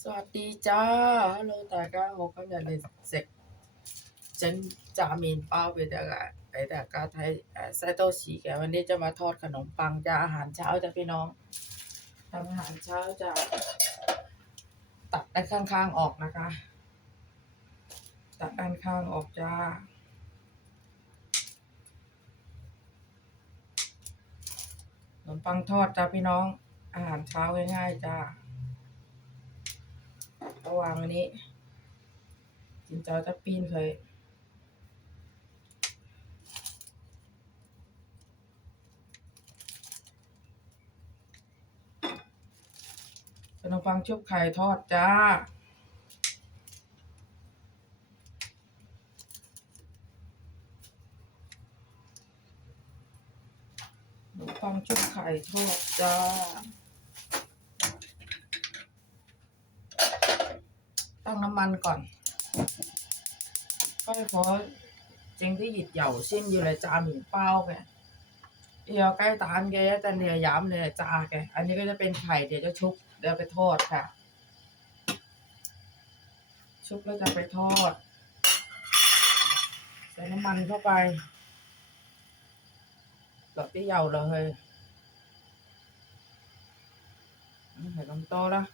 สวัสดีจ้า ฮัลโหล大家好，今日嚟食整炸面包俾大家俾大家睇诶西多士嘅วันนี้จะมาทอดขนมปังจะอาหารเช้าจ้ะพี่น้องทำอาหารเช้าจะตัดด้านข้างๆออกนะคะ ตัดด้านข้างออกจ้า ขนมปังทอดจ้าพี่น้อง อาหารเช้าง่ายๆจ้า ระว่างอันนี้ จินเจ้าจะปีนเคยขนมปังชุบไข่ทอดจ้าขนมปังชุบไข่ทอดจ้า ตั้งน้ำมันก่อนก็ขอเจ๊งที่หยิดเหย่าซิ่งอยู่เลยจาหมิ่เป้าแกเดี๋ยวใกล้ตานแกแต่เนี่ยย้ำเลยจ้าแกอันนี้ก็จะเป็นไข่เดี๋ยวจะชุบเดี๋ยวไปทอดค่ะ ชุบแล้วจะไปทอด ใส่น้ำมันเข้าไปหลอดที่เหย่าเลยเฮ้ย phải con to đó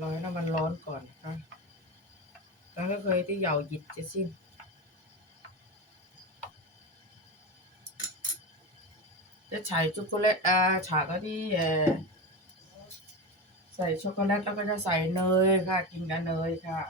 รอให้น้ำมันร้อนก่อนนะคะแล้วก็เคยที่เหยาหยิบจะสิ้น จะใส่ช็อกโกแลตอ่าฉาก็ที่เอ่อใส่ช็อกโกแลตแล้วก็จะใส่เนยค่ะ กินกับเนยค่ะ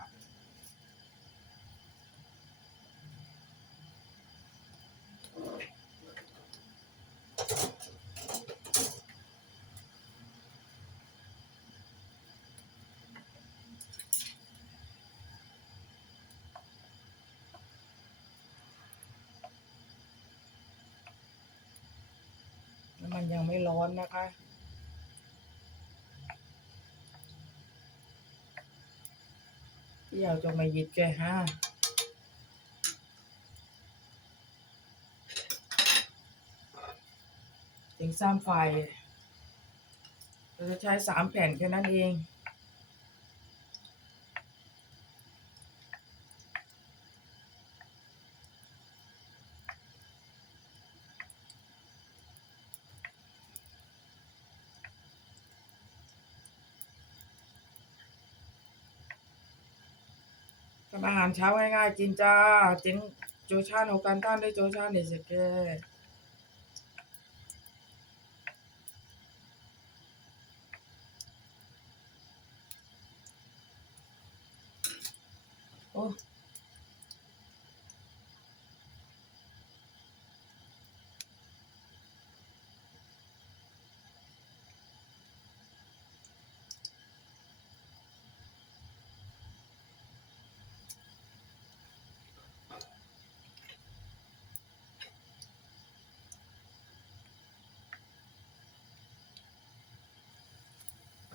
ยังไม่ร้อนนะคะ ที่เราจะมาหยิบแกฮะถึงสามไฟเราจะใช้สามแผ่นแค่นั้นเอง ทำอาหารเช้าง่ายๆกินจ้า เจ๋งโจชาโนกันต้านด้วยโจชาเนสเกโอ้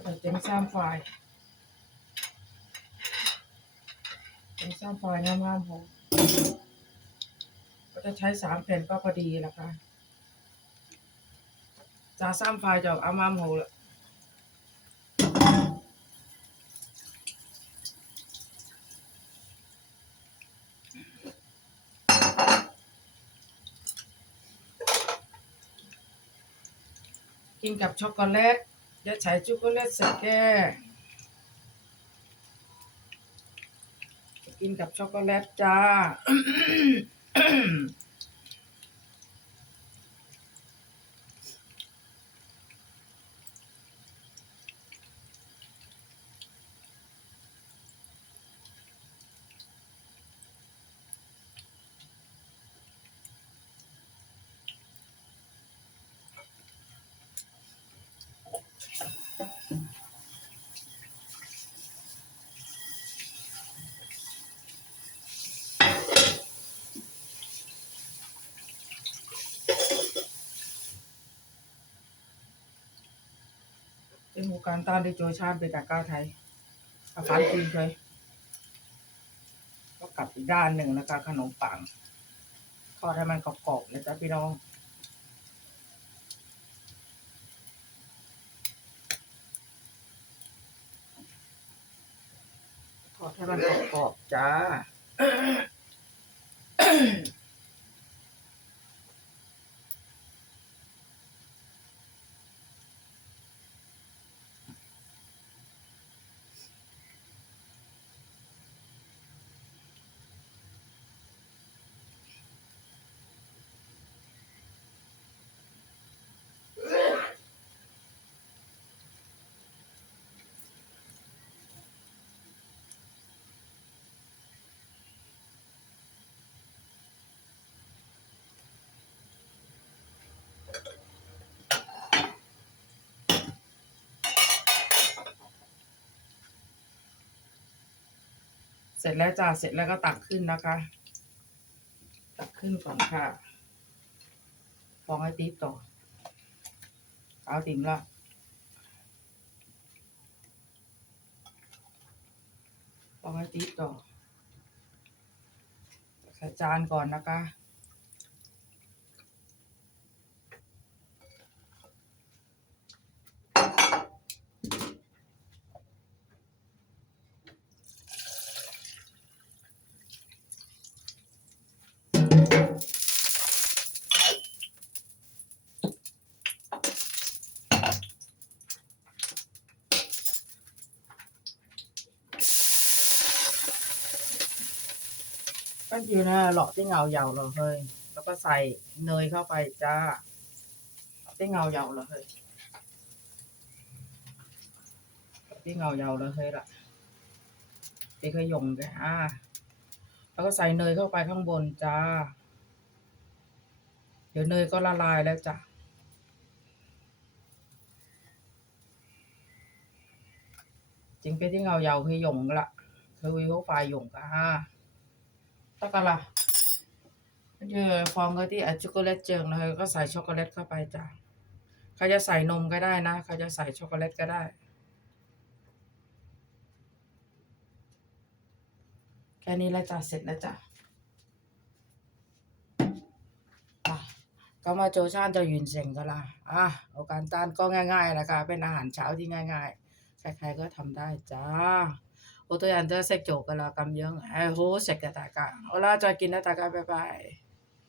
เจ๋งสามไฟเจ๋งสามไฟงามๆผมก็จะใช้สามแผ่นก็พอดีละค่ะจะสามไฟจะเอามามโหละกินกับช็อกโกแลต จะใช้ช็อกโกแลตสแก่กินกับช็อกโกแลตจ้า เป็นหมูการต้านด้วยโจชาติเป็นตากร้าไทยอาฟานกินเคยกับอีกด้านหนึ่งนะคะขนมปังทอดให้มันกรอบๆเลยจ้ะพี่น้องทอดให้มันกรอบๆจ้า ร็จแล้วจ้าเสร็จแล้วก็ตักขึ้นนะคะ ตักขึ้นก่อนค่ะฟองไอติ๊บต่อเอาติ่มละฟองไอติ๊บต่อใส่จานก่อนนะคะ ก็อยู่นะหลอกที่เงาเยาวเลยเฮ้ยแล้วก็ใส่เนยเข้าไปจ้าที่เงาเยาวเลยเฮ้ยที่เงาเยาวเลยเฮ้ยล่ะที่ขยงจ้าแล้วก็ใส่เนยเข้าไปข้างบนจ้า เดี๋ยวเนยก็ละลายแล้วจ้ะจริงเป็นที่เงาเยาคือหยงละคือวิวเขาไฟหยงก้า tất cả là giờ phòng cái ที่ช็อกโกแลตเจิงเลยก็ใส่ช็อกโกแลตเข้าไปจ้ะใครจะใส่นมก็ได้นะใครจะใส่ช็อกโกแลตก็ได้แค่นี้แล้วจ้ะเสร็จแล้วจ้ะก็มาโจชานจะยืนเสียงก็ละอะโอการตานก็ง่ายๆนะคะเป็นอาหารเช้าที่ง่าย ๆ ใครๆก็ทำได้จ้า我對人都識做噶啦，咁樣，誒好好食嘅大家，好啦，再見啦大家，拜拜。